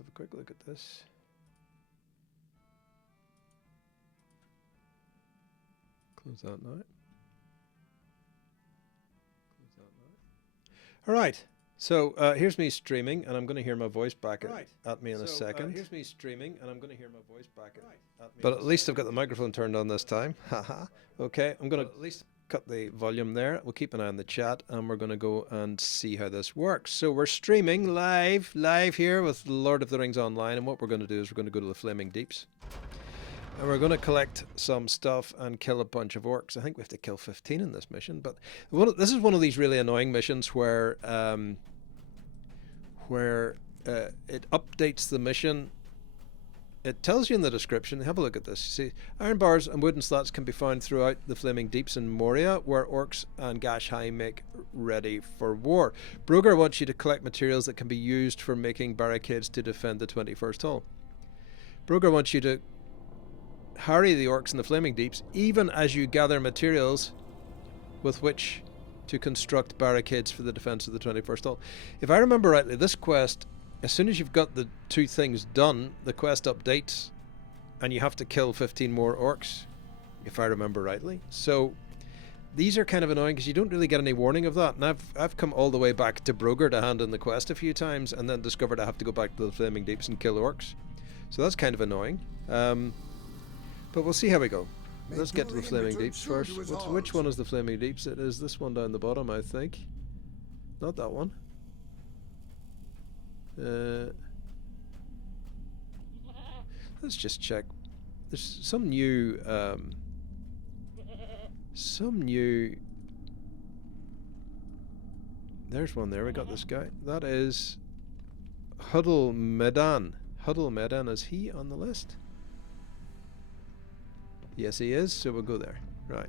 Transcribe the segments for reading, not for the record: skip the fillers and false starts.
have a quick look at this. Close that now. Close that now. All right. So here's me streaming, and I'm going to hear my voice back at me in a second. Here's me streaming, and I'm going to hear my voice back at me. But at least I've got the microphone turned on this time. Haha. Okay, I'm going to at least cut the volume there. We'll keep an eye on the chat, and we're going to go and see how this works. So we're streaming live here with Lord of the Rings Online, and what we're going to do is we're going to go to the Flaming Deeps. And we're going to collect some stuff and kill a bunch of orcs. I think we have to kill 15 in this mission, but this is one of these really annoying missions where it updates the mission. It tells you in the description, have a look at this. See, iron bars and wooden slats can be found throughout the Flaming Deeps in Moria, where orcs and Gashai make ready for war. Broger wants you to collect materials that can be used for making barricades to defend the 21st hull. Broger wants you to harry the orcs in the Flaming Deeps, even as you gather materials with which to construct barricades for the defense of the 21st hull. If I remember rightly, this quest, as soon as you've got the two things done, the quest updates and you have to kill 15 more orcs, if I remember rightly. So these are kind of annoying because you don't really get any warning of that. And I've come all the way back to Broger to hand in the quest a few times and then discovered I have to go back to the Flaming Deeps and kill orcs. So that's kind of annoying. But we'll see how we go. Let's get to the Flaming Deeps first. Which one is the Flaming Deeps? It is this one down the bottom, I think. Not that one. Let's just check. There's some new there's one there. We got this guy. That is Huddle Medan. Huddle Medan, is he on the list? Yes, he is, so we'll go there. Right.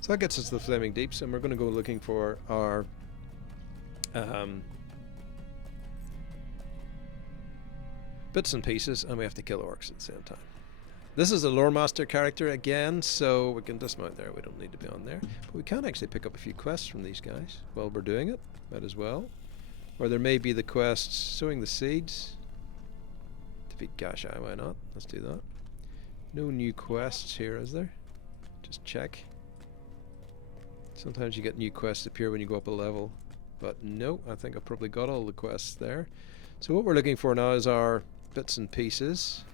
So that gets us to the Flaming Deeps, and we're going to go looking for our bits and pieces, and we have to kill orcs at the same time. This is a lore master character again, so we can dismount there. We don't need to be on there. But we can actually pick up a few quests from these guys while we're doing it. Might as well. Or there may be the quests, sowing the seeds. Defeat Gashai, why not? Let's do that. No new quests here, is there? Just check. Sometimes you get new quests appear when you go up a level. But no, I think I've probably got all the quests there. So what we're looking for now is our bits and pieces.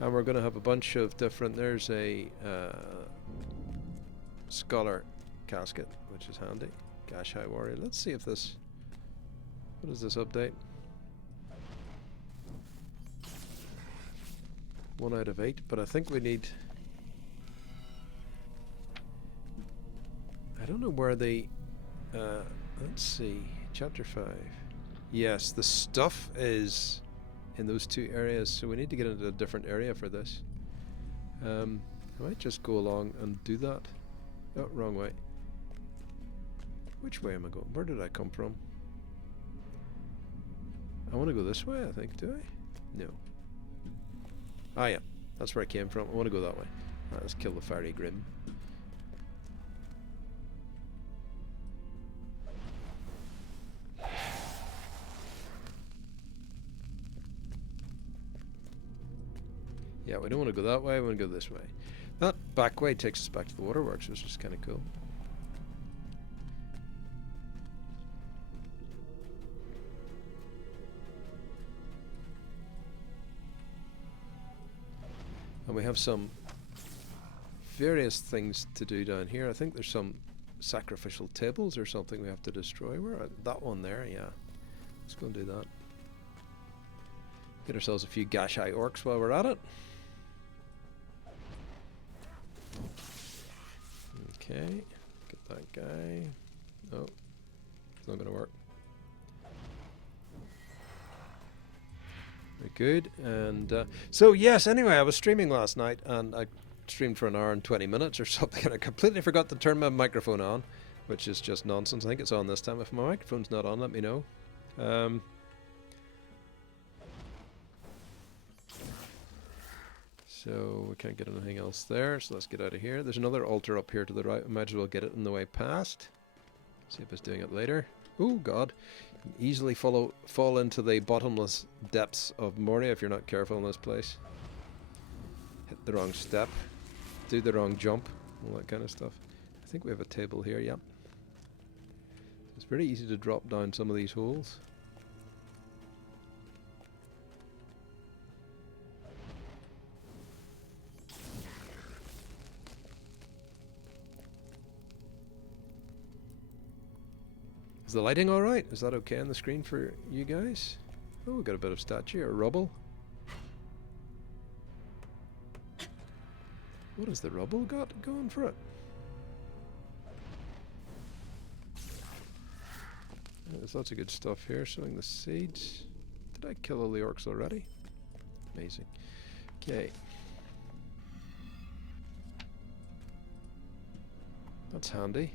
And we're going to have a bunch of different... There's a scholar casket, which is handy. Gashai warrior. Let's see if this... What is this update? 1 out of 8, but I think we need... I don't know where the... let's see. Chapter 5. Yes, the stuff is in those two areas, so we need to get into a different area for this. I might just go along and do that. Oh, wrong way. Which way am I going? Where did I come from? I want to go this way, I think. Do I? No. Ah, yeah. That's where I came from. I want to go that way. Right, let's kill the fiery grim. Yeah, we don't want to go that way. We want to go this way. That back way takes us back to the waterworks, which is kind of cool. And we have some various things to do down here. I think there's some sacrificial tables or something we have to destroy. Where that one there, yeah. Let's go and do that. Get ourselves a few Gashai orcs while we're at it. Okay, get that guy. Oh, it's not going to work. Very good. And so yes, anyway, I was streaming last night and I streamed for an hour and 20 minutes or something, and I completely forgot to turn my microphone on, which is just nonsense. I think it's on this time. If my microphone's not on, let me know. So we can't get anything else there, so let's get out of here. There's another altar up here to the right. We might as well get it on the way past. See if it's doing it later. Oh god. Easily fall into the bottomless depths of Moria if you're not careful in this place. Hit the wrong step, do the wrong jump, all that kind of stuff. I think we have a table here, yep. It's very easy to drop down some of these holes. Is the lighting alright? Is that okay on the screen for you guys? Oh, we've got a bit of statue or rubble. What has the rubble got going for it? There's lots of good stuff here. Sowing the seeds. Did I kill all the orcs already? Amazing. Okay. That's handy.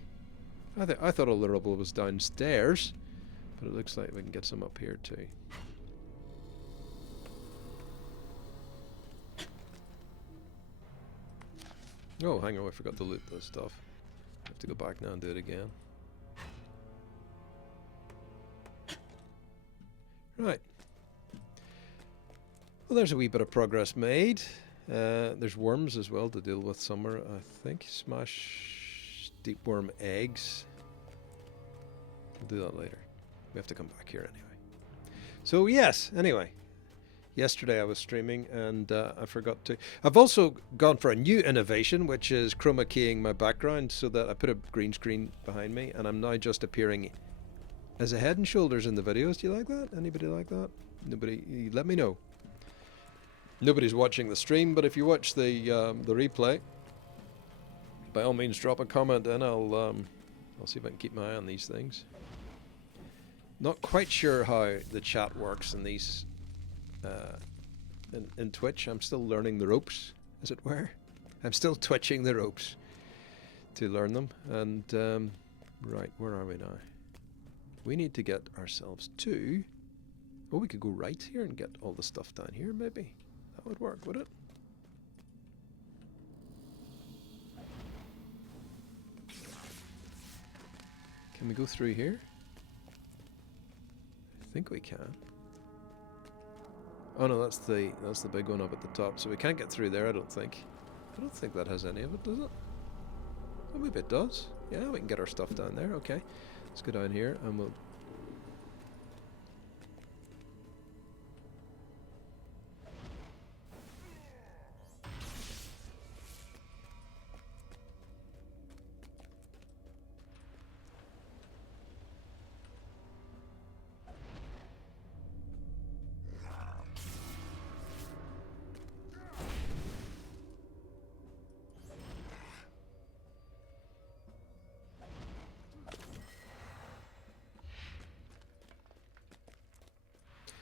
I thought all the rubble was downstairs, but it looks like we can get some up here too. Oh, hang on, I forgot to loot this stuff. I have to go back now and do it again. Right. Well, there's a wee bit of progress made. There's worms as well to deal with somewhere, I think. Smash deep worm eggs. We'll do that later. We have to come back here anyway. So yes, anyway. Yesterday I was streaming and I forgot to... I've also gone for a new innovation, which is chroma keying my background so that I put a green screen behind me and I'm now just appearing as a head and shoulders in the videos. Do you like that? Anybody like that? Nobody? Let me know. Nobody's watching the stream, but if you watch the replay, by all means drop a comment and I'll see if I can keep my eye on these things. Not quite sure how the chat works in these in Twitch. I'm still learning the ropes, as it were. I'm still twitching the ropes to learn them. And right, where are we now? We need to get ourselves to... Oh, we could go right here and get all the stuff down here, maybe. That would work, would it? Can we go through here? I think we can. Oh no, that's the big one up at the top. So we can't get through there, I don't think. I don't think that has any of it, does it? Oh, maybe it does. Yeah, we can get our stuff down there. Okay, let's go down here and we'll...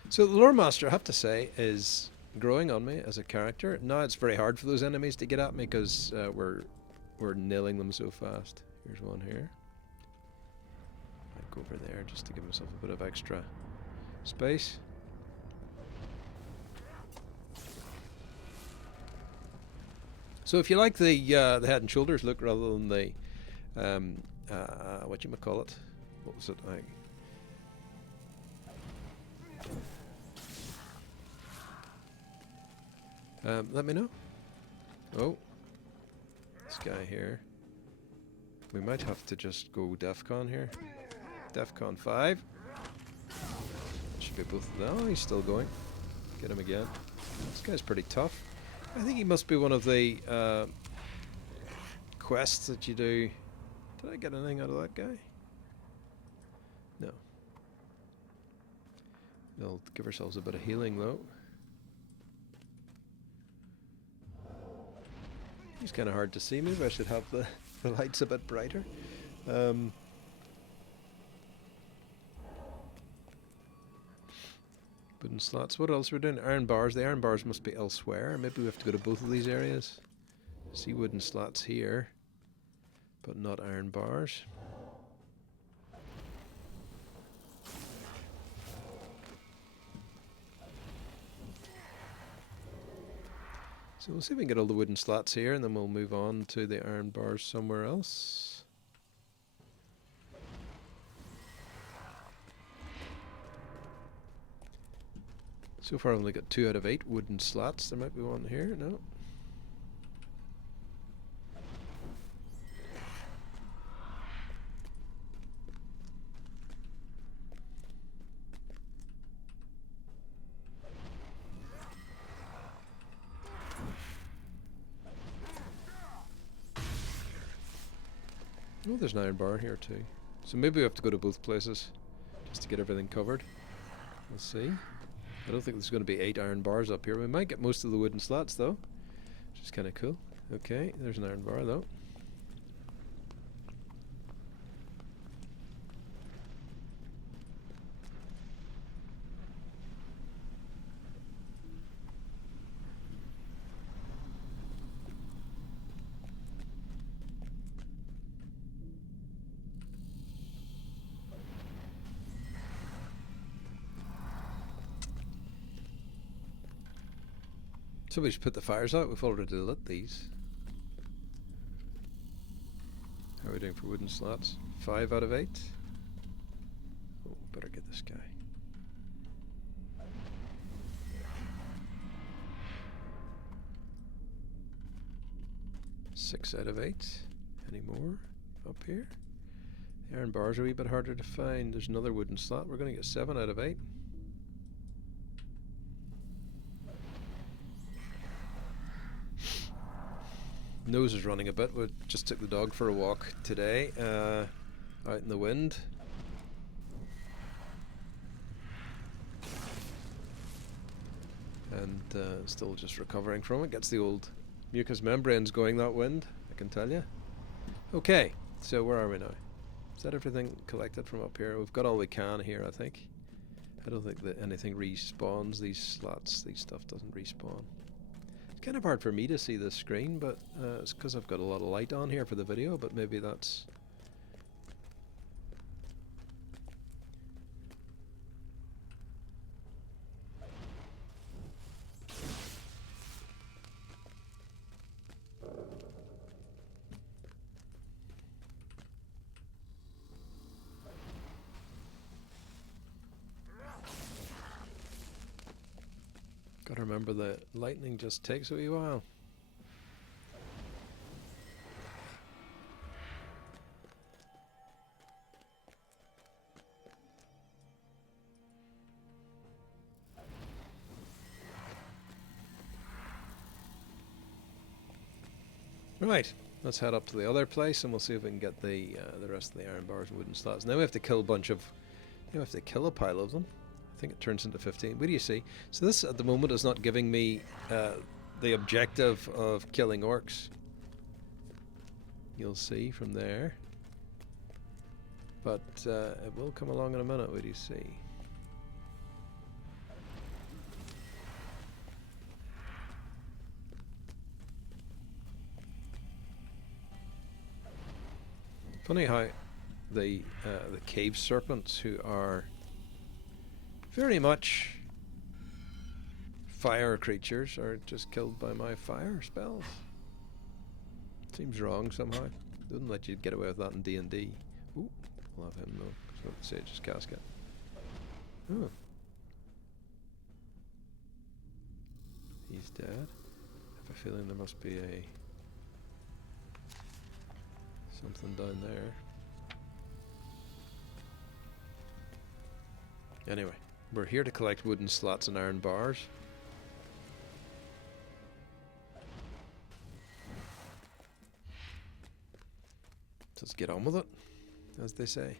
So the Lore Master, I have to say, is growing on me as a character. Now it's very hard for those enemies to get at me because we're nailing them so fast. Here's one here. I'll go over there just to give myself a bit of extra space. So if you like the head and shoulders look rather than the whatchamacallit, what was it? Let me know. Oh, this guy here. We might have to just go DEFCON here. DEFCON 5. Should be both of them. Oh, he's still going. Get him again. This guy's pretty tough. I think he must be one of the quests that you do. Did I get anything out of that guy? No. We'll give ourselves a bit of healing though. He's kind of hard to see. Maybe I should have the lights a bit brighter. Wooden slots. What else we're doing? Iron bars. The iron bars must be elsewhere. Maybe we have to go to both of these areas. See wooden slots here, but not iron bars. So we'll see if we can get all the wooden slats here and then we'll move on to the iron bars somewhere else. So far I've only got 2 out of 8 wooden slats. There might be one here. No. Oh, there's an iron bar here too. So maybe we have to go to both places just to get everything covered. We'll see. I don't think there's going to be 8 iron bars up here. We might get most of the wooden slats though, which is kind of cool. Okay, there's an iron bar though. So we just put the fires out. We've already lit these. How are we doing for wooden slats? 5 out of 8. Oh, better get this guy. Six out of 8. Any more up here? The iron bars are a wee bit harder to find. There's another wooden slot. We're going to get 7 out of 8. Nose is running a bit. We just took the dog for a walk today, out in the wind. And still just recovering from it. Gets the old mucous membranes going, that wind, I can tell you. Okay, so where are we now? Is that everything collected from up here? We've got all we can here, I think. I don't think that anything respawns. These slots, these stuff doesn't respawn. It's kind of hard for me to see this screen, but it's because I've got a lot of light on here for the video, but maybe that's... Gotta remember the lightning just takes a wee while. Right, let's head up to the other place and we'll see if we can get the rest of the iron bars and wooden slots. Now we have to kill a bunch of... You have to kill a pile of them. I think it turns into 15. What do you see? So this at the moment is not giving me the objective of killing orcs. You'll see from there. But it will come along in a minute. What do you see? Funny how the cave serpents, who are very much fire creatures, are just killed by my fire spells. Seems wrong somehow. Doesn't let you get away with that in D&D. Ooh, we'll have him though. So Sage's casket. Oh. He's dead. I have a feeling there must be a... something down there. Anyway, we're here to collect wooden slots and iron bars. Let's get on with it, as they say.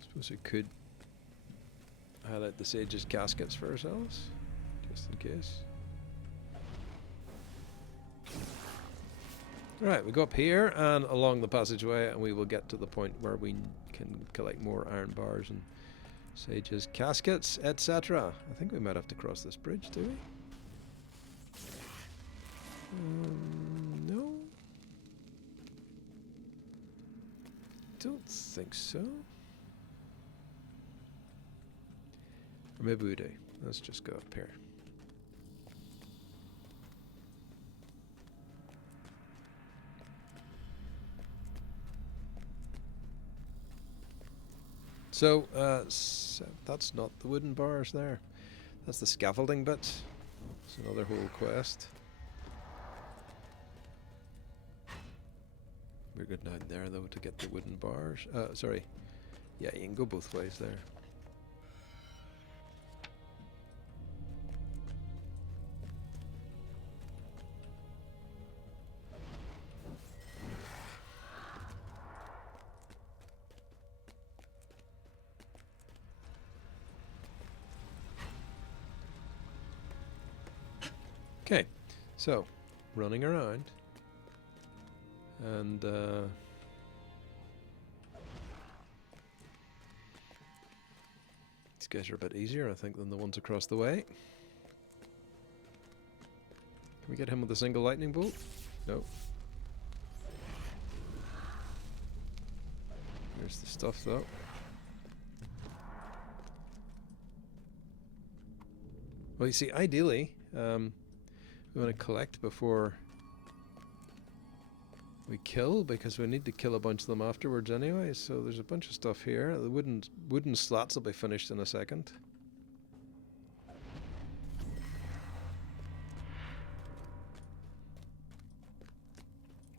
Suppose we could highlight the Sage's caskets for ourselves, just in case. Right, we go up here and along the passageway, and we will get to the point where we can collect more iron bars and Sage's caskets, etc. I think we might have to cross this bridge, do we? No? don't think so. Or maybe we do. Let's just go up here. So, that's not the wooden bars there. That's the scaffolding bit. It's another whole quest. We're good down there though to get the wooden bars. Sorry. Yeah, you can go both ways there. Okay, so running around, and these guys are a bit easier, I think, than the ones across the way. Can we get him with a single lightning bolt? No. Here's the stuff, though. Well, you see, ideally, we want to collect before we kill, because we need to kill a bunch of them afterwards anyway. So there's a bunch of stuff here. The wooden slats will be finished in a second.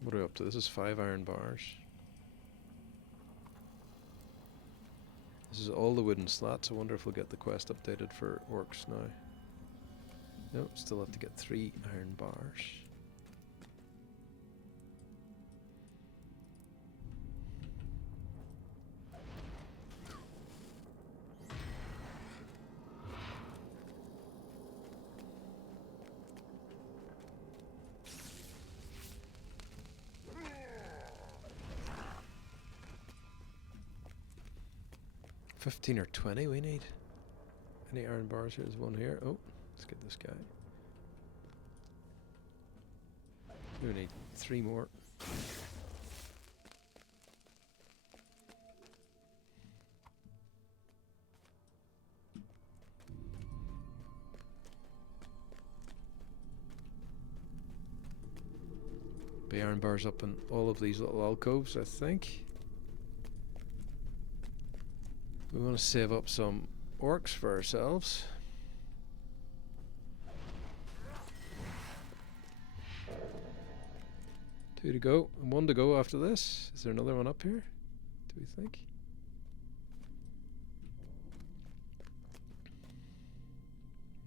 What are we up to? This is 5 iron bars. This is all the wooden slats. I wonder if we'll get the quest updated for orcs now. No, still have to get 3 iron bars. $15 or $20 we need. Any iron bars? Here's one here. Oh, let's get this guy. We need 3 more. Be iron bars up in all of these little alcoves, I think. We want to save up some orcs for ourselves. 2 to go, and 1 to go after this. Is there another one up here? Do we think?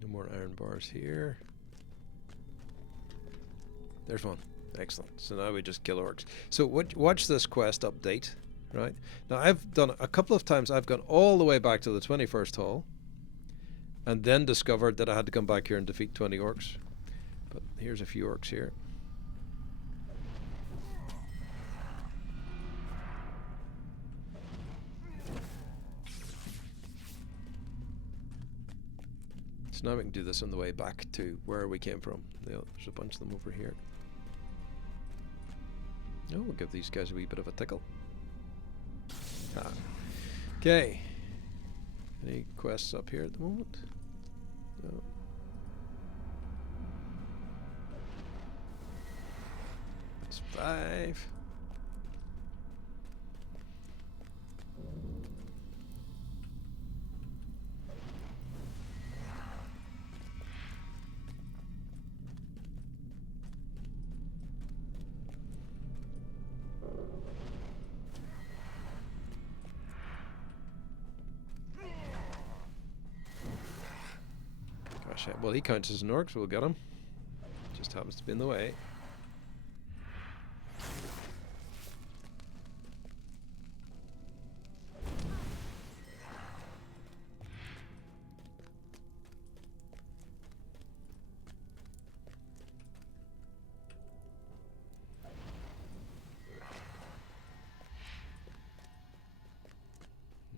No more iron bars here. There's one. Excellent. So now we just kill orcs. So watch this quest update, right? Now I've done a couple of times. I've gone all the way back to the 21st hall, and then discovered that I had to come back here and defeat 20 orcs. But here's a few orcs here. So now we can do this on the way back to where we came from. There's a bunch of them over here. Oh, we'll give these guys a wee bit of a tickle. Ah. Okay. Any quests up here at the moment? No. It's 5. Well, he counts as an orc, so we'll get him. Just happens to be in the way.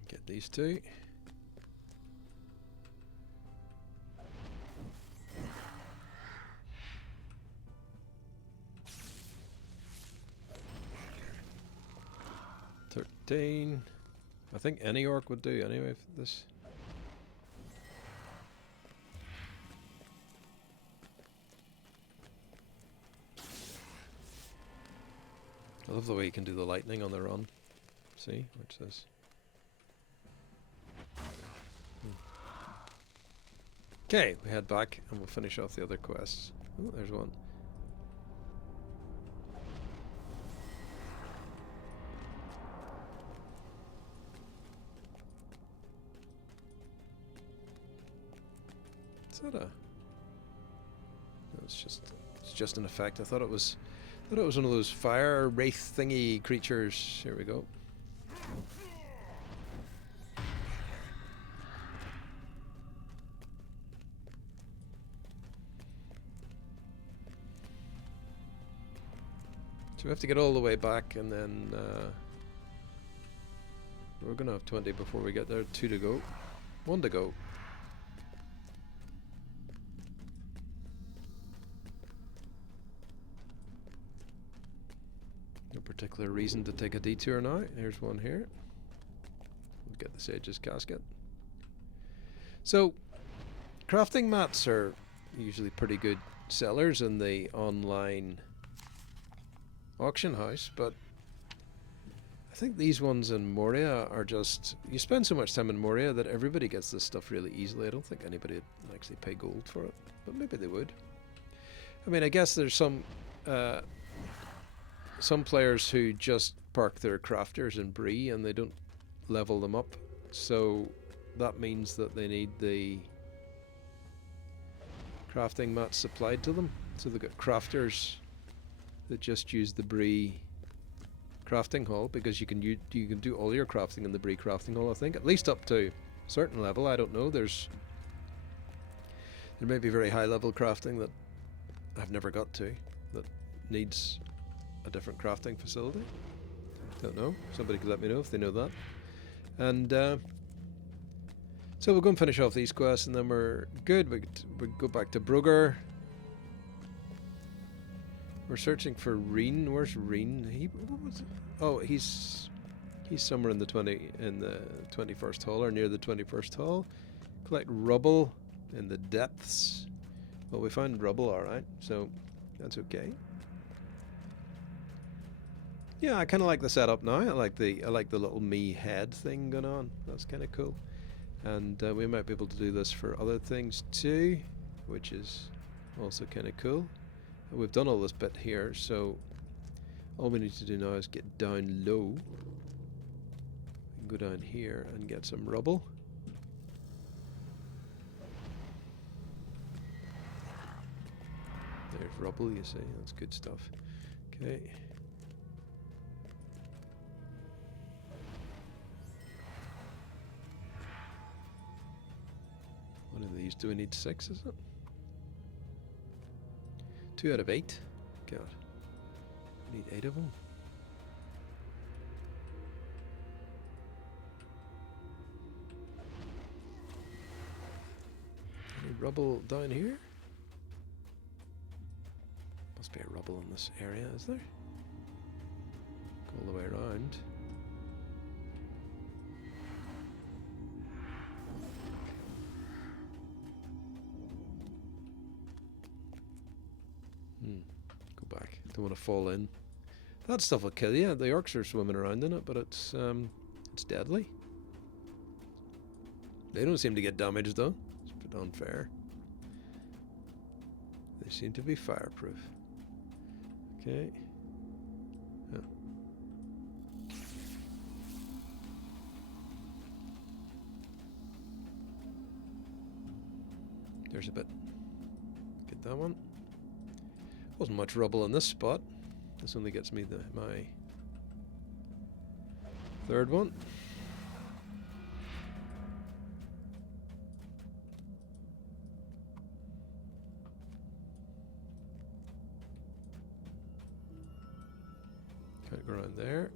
Get these 2. 13. I think any orc would do anyway for this. I love the way you can do the lightning on the run. See? Watch this. Okay, we head back and we'll finish off the other quests. Oh, there's one. Is that a... No, it's just an effect. I thought it was one of those fire wraith thingy creatures. Here we go. So we have to get all the way back, and then we're gonna have 20 before we get there. 2 to go. 1 to go. No particular reason to take a detour now. Here's one here. We'll get the Sage's Casket. So, crafting mats are usually pretty good sellers in the online auction house, but I think these ones in Moria are just... You spend so much time in Moria that everybody gets this stuff really easily. I don't think anybody would actually pay gold for it, but maybe they would. I mean, I guess there's some players who just park their crafters in Bree and they don't level them up, so that means that they need the crafting mats supplied to them. So they've got crafters that just use the Bree crafting hall, because you can do all your crafting in the Bree crafting hall, I think, at least up to a certain level. I don't know, there may be very high level crafting that I've never got to, that needs a different crafting facility. Don't know, somebody could let me know if they know that. And so we'll go and finish off these quests and then we're good. We go back to Brugger. We're searching for Reen. Where's Reen? What was it? Oh, he's somewhere in the 21st hall, or near the 21st hall. Collect rubble in the depths. Well, we found rubble, all right, so that's okay. Yeah, I kind of like the setup now. I like the little me head thing going on. That's kind of cool. And we might be able to do this for other things too, which is also kind of cool. We've done all this bit here, so all we need to do now is get down low. We can go down here and get some rubble. There's rubble, you see. That's good stuff. Okay. One of these, do we need 6, is it? 2 out of 8? God. We need 8 of them. Any rubble down here? Must be a rubble in this area, is there? Go all the way around. Go back. Don't want to fall in. That stuff will kill you. The orcs are swimming around in it, but it's deadly. They don't seem to get damaged though. It's a bit unfair. They seem to be fireproof. Okay. Yeah. There's a bit. Get that one. Wasn't much rubble in this spot. This only gets me my 3rd one. Can't go around there.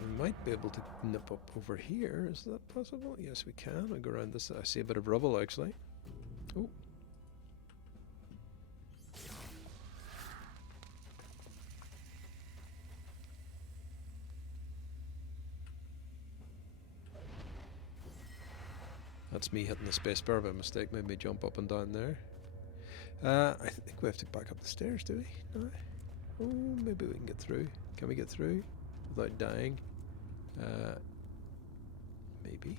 We might be able to nip up over here. Is that possible? Yes, we can. I'll go around this. I see a bit of rubble actually. Oh. That's me hitting the spacebar by mistake, made me jump up and down there. I think we have to back up the stairs, do we? No? Oh, maybe we can get through. Can we get through without dying? Maybe.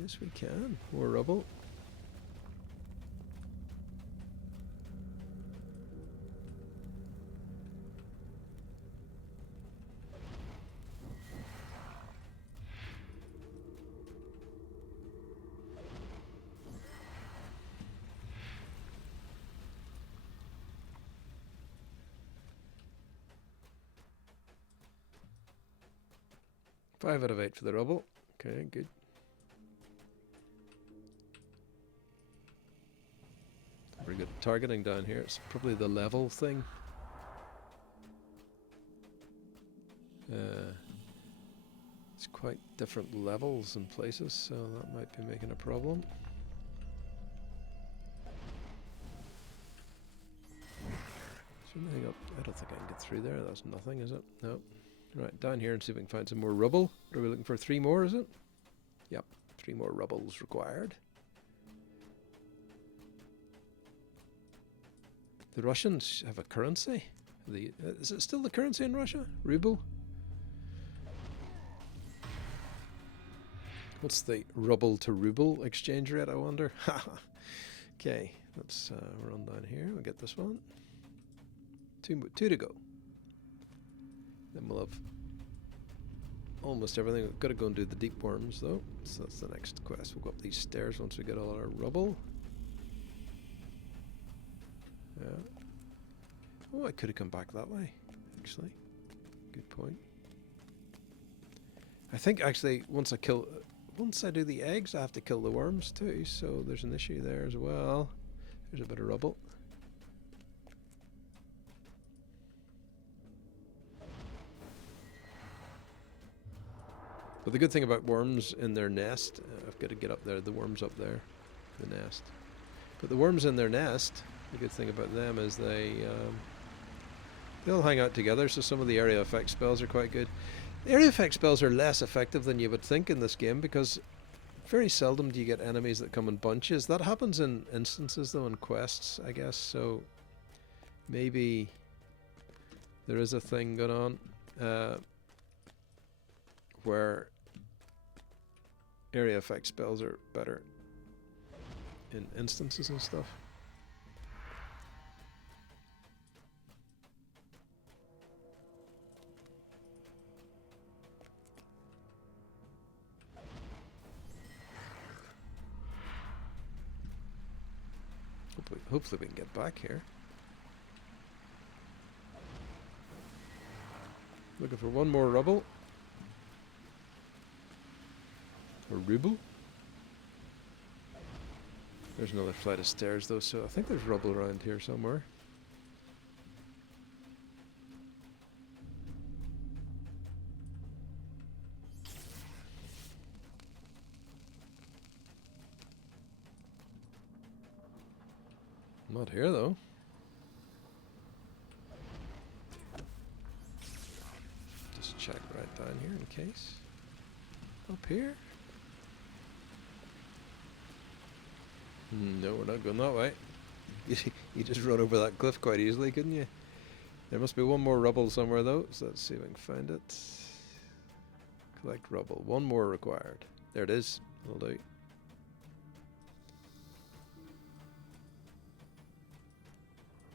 Yes, we can. More rubble. Five out of 8 for the rubble. Okay, good. Pretty good targeting down here. It's probably the level thing. It's quite different levels and places, so that might be making a problem. Is there anything up? I don't think I can get through there. That's nothing, is it? No. Right, down here and see if we can find some more rubble. What are we looking for? 3 more, is it? Yep, 3 more rubbles required. The Russians have a currency. Is it still the currency in Russia? Ruble? What's the ruble to ruble exchange rate, I wonder? Okay, let's run down here. We'll get this one. Two to go. Then we'll have almost everything. We've got to go and do the deep worms, though. So that's the next quest. We'll go up these stairs once we get all our rubble. Yeah. Oh, I could have come back that way, actually. Good point. I think, actually, once I do the eggs, I have to kill the worms, too. So there's an issue there as well. There's a bit of rubble. But the good thing about worms in their nest, I've got to get up there, the worms up there, the nest. But the worms in their nest, the good thing about them is they'll hang out together, so some of the area effect spells are quite good. The area effect spells are less effective than you would think in this game, because very seldom do you get enemies that come in bunches. That happens in instances, though, in quests, I guess, so maybe there is a thing going on where area effect spells are better in instances and stuff. Hopefully we can get back here. Looking for one more rubble. Or ruble. There's another flight of stairs though, so I think there's rubble around here somewhere. Not here though. Just check right down here in case. Up here? No, we're not going that way. You just run over that cliff quite easily, couldn't you? There must be one more rubble somewhere though, so let's see if I can find it. Collect rubble. One more required. There it is. That'll do.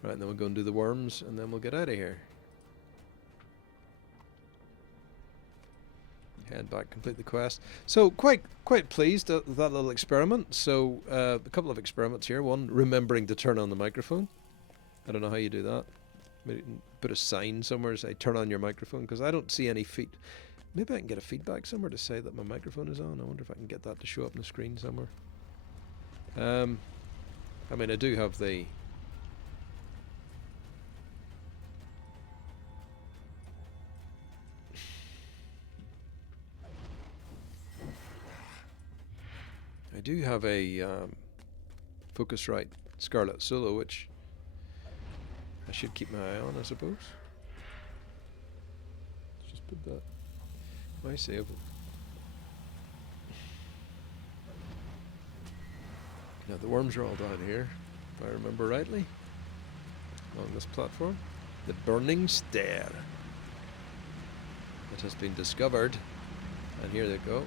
Right, and then we'll go and do the worms, and then we'll get out of here. Head back, complete the quest. So quite pleased with that little experiment. So a couple of experiments here. One, remembering to turn on the microphone. I don't know how you do that. Maybe put a sign somewhere to say turn on your microphone, because I don't see any feed. Maybe I can get a feedback somewhere to say that my microphone is on. I wonder if I can get that to show up on the screen somewhere. I mean, I do have the a Focusrite Scarlet Solo, which I should keep my eye on, I suppose. Let's just put that. I see. Now the worms are all down here, if I remember rightly, on this platform. The burning stair. It has been discovered, and here they go.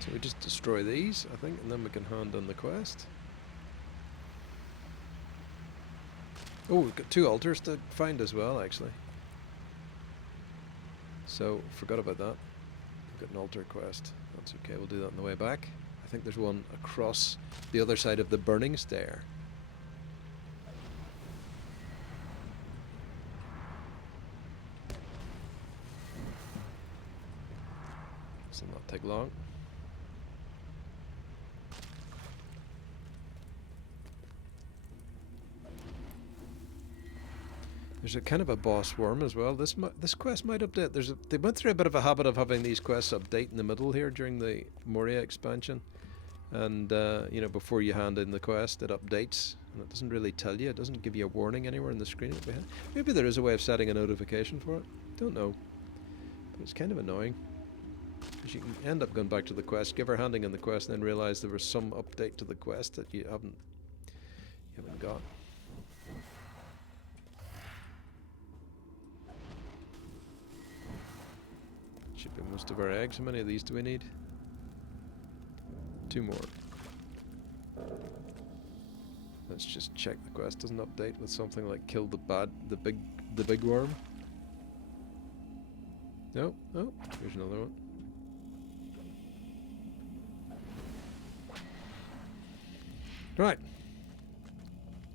So we just destroy these, I think, and then we can hand on the quest. Oh, we've got 2 altars to find as well, actually. So, forgot about that. We've got an altar quest. That's okay, we'll do that on the way back. I think there's one across the other side of the burning stair. This will not take long. There's a kind of a boss worm as well. This quest might update. They went through a bit of a habit of having these quests update in the middle here during the Moria expansion, and you know, before you hand in the quest, it updates, and it doesn't really tell you. It doesn't give you a warning anywhere in the screen. Maybe there is a way of setting a notification for it. Don't know, but it's kind of annoying because you can end up going back to the quest, give her handing in the quest, and then realize there was some update to the quest that you haven't got. Should be most of our eggs. How many of these do we need? 2 more. Let's just check the quest doesn't update with something like kill the big worm. No, oh, here's another one. Right.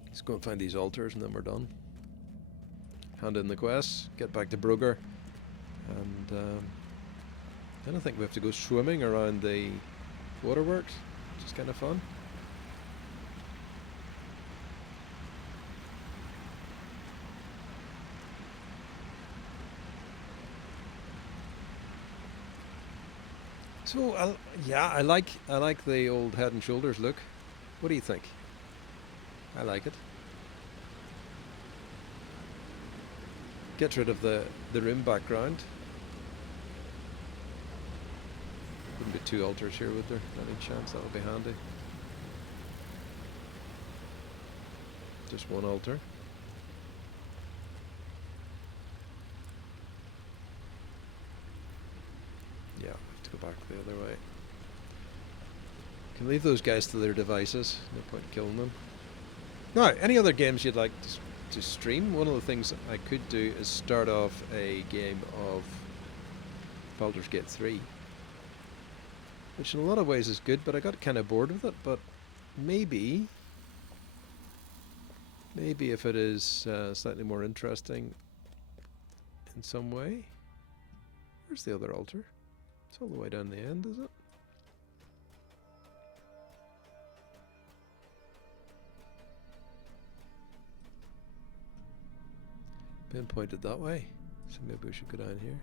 Let's go and find these altars and then we're done. Hand in the quests, get back to Brugger, and then I think we have to go swimming around the waterworks, which is kind of fun. So yeah, I like the old Head and Shoulders look. What do you think? I like it. Gets rid of the room background. Wouldn't be 2 altars here, would there? Any chance? That would be handy. Just 1 altar. Yeah, I have to go back the other way. Can leave those guys to their devices. No point killing them. Now, any other games you'd like to stream? One of the things I could do is start off a game of Baldur's Gate 3. Which in a lot of ways is good, but I got kind of bored with it. But maybe if it is slightly more interesting in some way. Where's the other altar? It's all the way down the end, is it? Been pointed that way, so maybe we should go down here.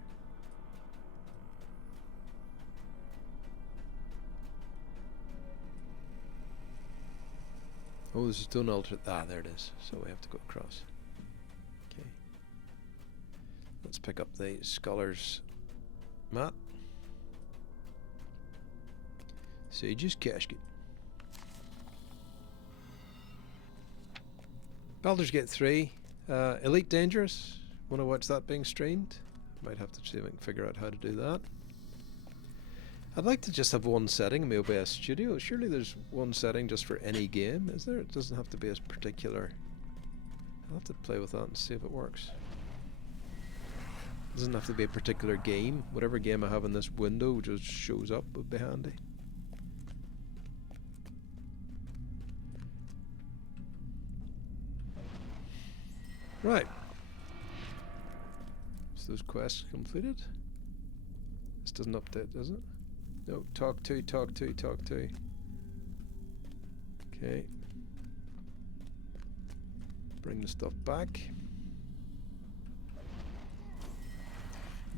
Oh, there's a stone altar. Ah, there it is. So we have to go across. Okay. Let's pick up the Scholar's Mat. Sage's Casket. Baldur's Gate 3. Elite Dangerous. Want to watch that being streamed? Might have to see if I can figure out how to do that. I'd like to just have 1 setting in my OBS Studio. Surely there's 1 setting just for any game, is there? It doesn't have to be as particular. I'll have to play with that and see if it works. It doesn't have to be a particular game. Whatever game I have in this window just shows up would be handy. Right. So those quests completed. This doesn't update, does it? No, talk to. Okay. Bring the stuff back.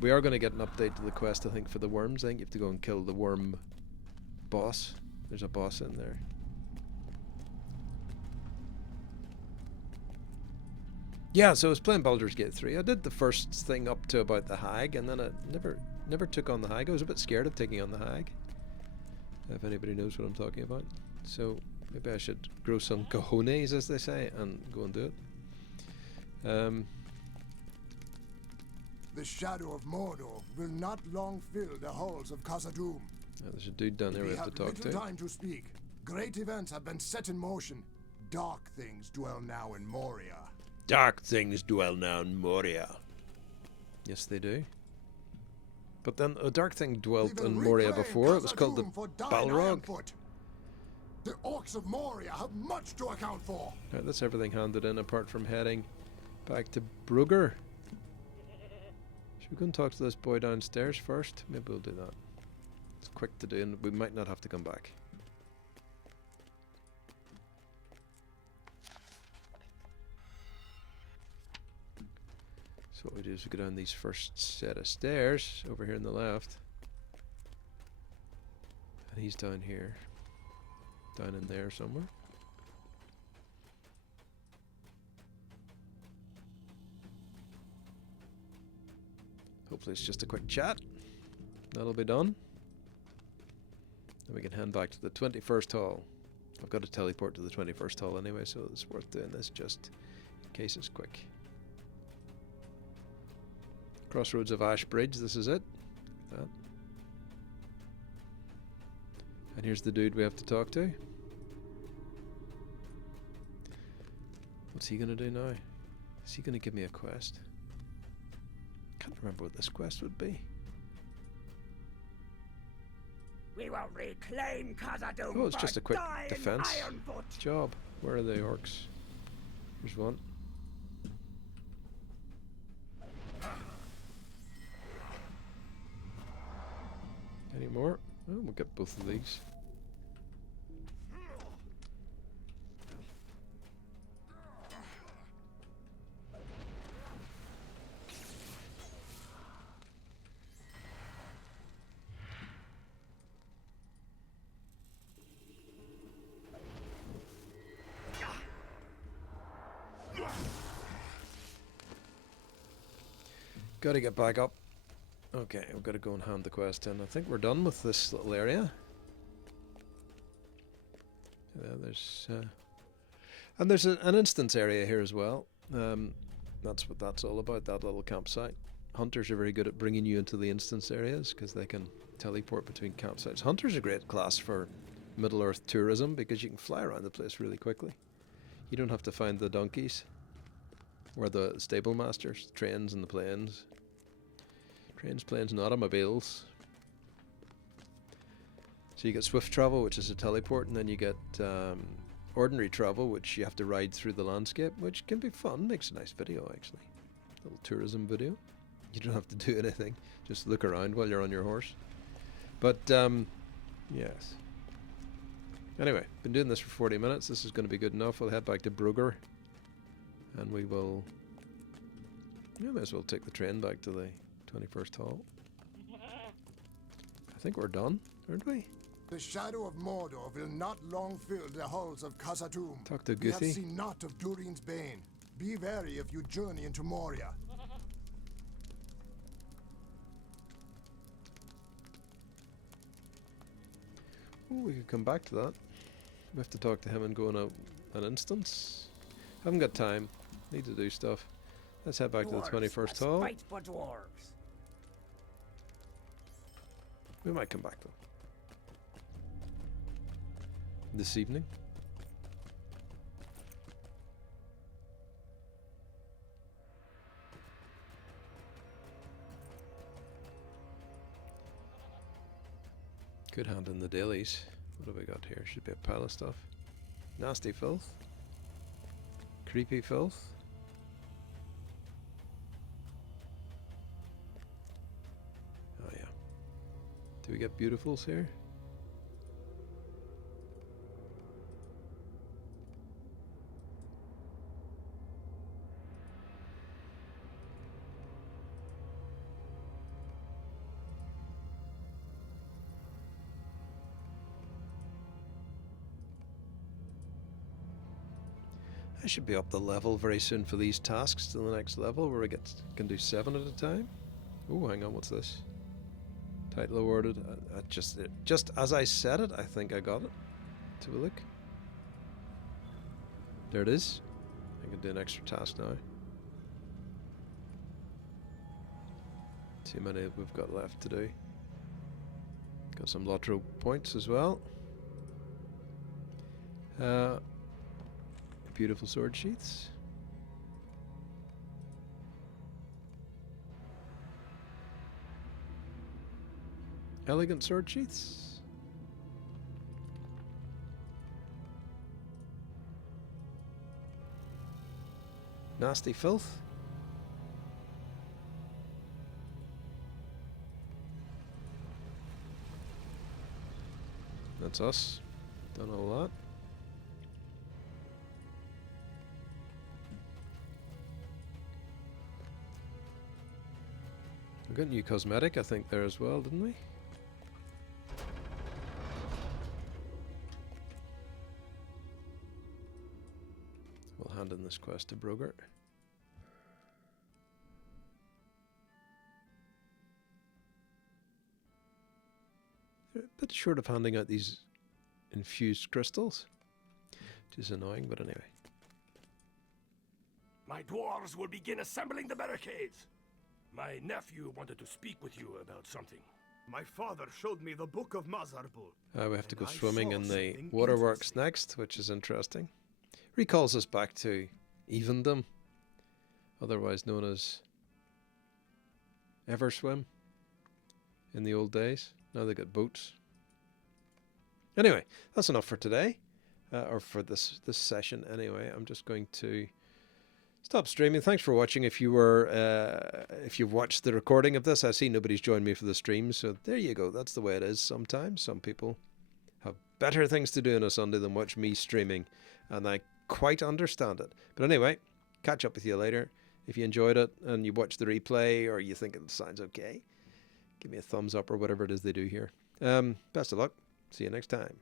We are going to get an update to the quest, I think, for the worms. I think you have to go and kill the worm boss. There's a boss in there. Yeah, so I was playing Baldur's Gate 3. I did the first thing up to about the hag, and then I never took on the hag. I was a bit scared of taking on the hag, if anybody knows what I'm talking about. So maybe I should grow some cojones, as they say, and go and do it. The shadow of Mordor will not long fill the halls of Khazad-dûm. There's a dude down there we have to talk to. We have little time to speak. Great events have been set in motion. Dark things dwell now in Moria. Dark things dwell now in Moria. Yes, they do. But then a dark thing dwelt in Moria before. It was called the Balrog. The orcs of Moria have much to account for. Right, that's everything handed in apart from heading back to Brugger. Should we go and talk to this boy downstairs first? Maybe we'll do that. It's quick to do and we might not have to come back. So what we do is we go down these first set of stairs over here on the left. And he's down here. Down in there somewhere. Hopefully it's just a quick chat. That'll be done. Then we can hand back to the 21st hall. I've got to teleport to the 21st hall anyway, so it's worth doing this just in case it's quick. Crossroads of Ash Bridge, this is it. That. And here's the dude we have to talk to. What's he gonna do now? Is he gonna give me a quest? Can't remember what this quest would be. We will reclaim Khazad-dûm. Oh, it's just a quick defense job. Where are the orcs? There's one. Any more? Oh, we'll get both of these. Gotta get back up. Okay, we've got to go and hand the quest in. I think we're done with this little area. Yeah, there's and there's an instance area here as well. That's what that's all about, that little campsite. Hunters are very good at bringing you into the instance areas because they can teleport between campsites. Hunters are a great class for Middle-earth tourism because you can fly around the place really quickly. You don't have to find the donkeys or the stable masters, trains and the planes. Trains, planes and automobiles. So you get swift travel, which is a teleport, and then you get ordinary travel, which you have to ride through the landscape, which can be fun. Makes a nice video, actually. A little tourism video. You don't have to do anything. Just look around while you're on your horse. But, yes. Anyway, been doing this for 40 minutes. This is going to be good enough. We'll head back to Brugger. And we will... Yeah, might as well take the train back to the 21st hall. I think we're done, aren't we? The shadow of Mordor will not long fill the halls of Khazad-dûm. Talk to We have Guthi. seen naught of Durin's bane. Be wary if you journey into Moria. Oh, we could come back to that. We have to talk to him and go on an instance. Haven't got time. Need to do stuff. Let's head back to the 21st hall. We might come back though. This evening. Could hand in the dailies. What have we got here? Should be a pile of stuff. Nasty filth. Creepy filth. Oh yeah. Do we get beautifuls here? I should be up the level very soon for these tasks to the next level where I can do 7 at a time. Oh, hang on, what's this? Title awarded. Just as I said it, I think I got it. Let's have a look. There it is. I can do an extra task now. See how many we've got left to do. Got some LOTRO points as well. Beautiful sword sheaths. Elegant sword sheaths. Nasty filth. That's us. Done all that. We got new cosmetic, I think, there as well, didn't we? We'll hand in this quest to Brogert. They're a bit short of handing out these infused crystals, which is annoying, but anyway. My dwarves will begin assembling the barricades. My nephew wanted to speak with you about something. My father showed me the Book of Mazarbul. We have to go And I swimming saw in the something waterworks interesting. next, which is interesting. Recalls us back to Evendom, otherwise known as Everswim in the old days. Now they got boats. Anyway, that's enough for today, or for this session anyway. I'm just going to stop streaming. Thanks for watching. If you've watched the recording of this, I see nobody's joined me for the stream, so there you go. That's the way it is sometimes. Some people have better things to do on a Sunday than watch me streaming, and I quite understand it. But anyway, catch up with you later. If you enjoyed it and you watch the replay or you think it sounds okay, give me a thumbs up or whatever it is they do here. Best of luck. See you next time.